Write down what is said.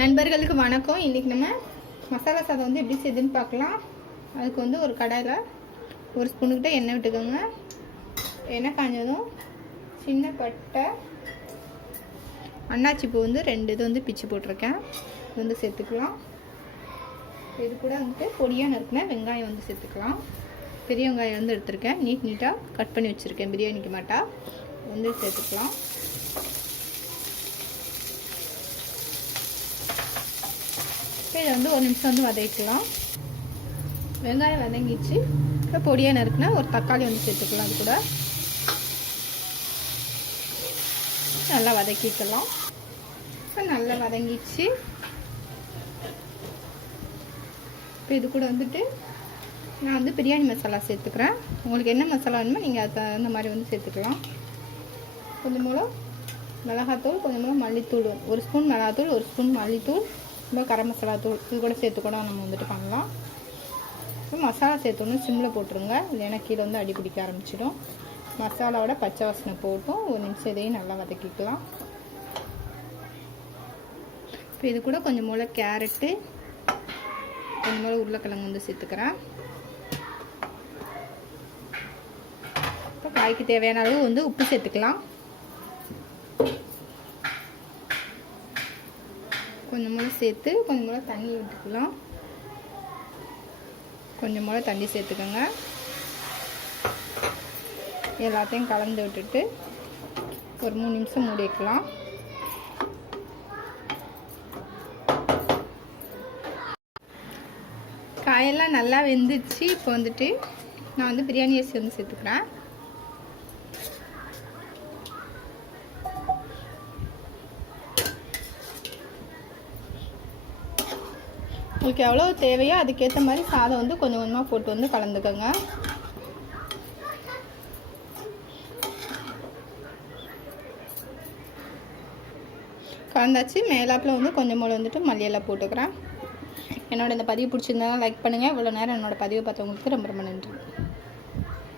நண்பர்களுக்கு வணக்கம். இன்றைக்கி நம்ம மசாலா சாதம் வந்து எப்படி செய்யுதுன்னு பார்க்கலாம். அதுக்கு வந்து ஒரு கடாயில் ஒரு ஸ்பூனுக்கிட்ட எண்ணெய் விட்டுக்கோங்க. எண்ணெய் காஞ்சதும் சின்ன பட்டை, அன்னாச்சி பூ வந்து 2 இது வந்து பிச்சு போட்டிருக்கேன், இது வந்து சேர்த்துக்கலாம். இது கூட வந்துட்டு பொடியாக நறுக்கின வெங்காயம் வந்து சேர்த்துக்கலாம். பெரிய வெங்காயம் வந்து எடுத்துருக்கேன், நீட்டாக கட் பண்ணி வச்சுருக்கேன், பிரியாணிக்கு மாட்டா வந்து சேர்த்துக்கலாம். இதை வந்து 1 நிமிஷம் வந்து வதக்கலாம். வெங்காயம் வதங்கிச்சு. இப்போ பொடியாக நறுக்குனா ஒரு தக்காளி வந்து சேர்த்துக்கலாம். அது கூட நல்லா வதக்கிக்கலாம். இப்போ நல்லா வதங்கிச்சு. இப்போ இது கூட வந்துட்டு நான் வந்து பிரியாணி மசாலா சேர்த்துக்கிறேன். உங்களுக்கு என்ன மசாலா வேணுமோ நீங்கள் அது அந்த மாதிரி வந்து சேர்த்துக்கலாம். கொஞ்சம் மூல மிளகாத்தூள், கொஞ்சம் மூல மல்லித்தூள், 1 ஸ்பூன் மிளகாத்தூள், 1 ஸ்பூன் மல்லித்தூள், ரொம்ப கரம் மசாலா தூள் இது கூட சேர்த்து கூட நம்ம வந்துட்டு பண்ணலாம். இப்போ மசாலா சேர்த்தோன்னு சிம்மில் போட்டுருங்க, இல்லைன்னா கீழே வந்து அடி பிடிக்க ஆரம்பிச்சிடும். மசாலாவோட பச்சை வாசனை போட்டும் 1 நிமிஷம் இதையும் நல்லா வதக்கிக்கலாம். இப்போ இது கூட கொஞ்சம் போல் கேரட்டு, கொஞ்சம் போல் உருளைக்கிழங்கு வந்து சேர்த்துக்கிறேன். இப்போ காய்க்கு தேவையான அளவு வந்து உப்பு சேர்த்துக்கலாம். கொஞ்சம் மூளை சேர்த்து கொஞ்சம் மூளை தண்ணி விட்டுக்கலாம். கொஞ்சம் மூளை தண்ணி சேர்த்துக்கோங்க. எல்லாத்தையும் கலந்து விட்டுட்டு ஒரு 3 நிமிஷம் மூடி வைக்கலாம். காயெல்லாம் நல்லா வெந்துச்சு. இப்போ வந்துட்டு நான் வந்து பிரியாணி அரிசி வந்து சேர்த்துக்கிறேன். உங்களுக்கு எவ்வளோ தேவையோ அதுக்கேற்ற மாதிரி சாதம் வந்து கொஞ்சம் கொஞ்சமாக போட்டு வந்து கலந்துக்கோங்க. கலந்தாச்சு. மேலாப்பில் வந்து கொஞ்சம் போல் வந்துட்டு மல்லியெல்லாம் போட்டுக்கிறேன். என்னோட இந்த பதிவு பிடிச்சிருந்தா லைக் பண்ணுங்கள். இவ்வளோ நேரம் என்னோடய பதிவை பார்த்தவங்களுக்கு ரொம்ப ரொம்ப நன்றி.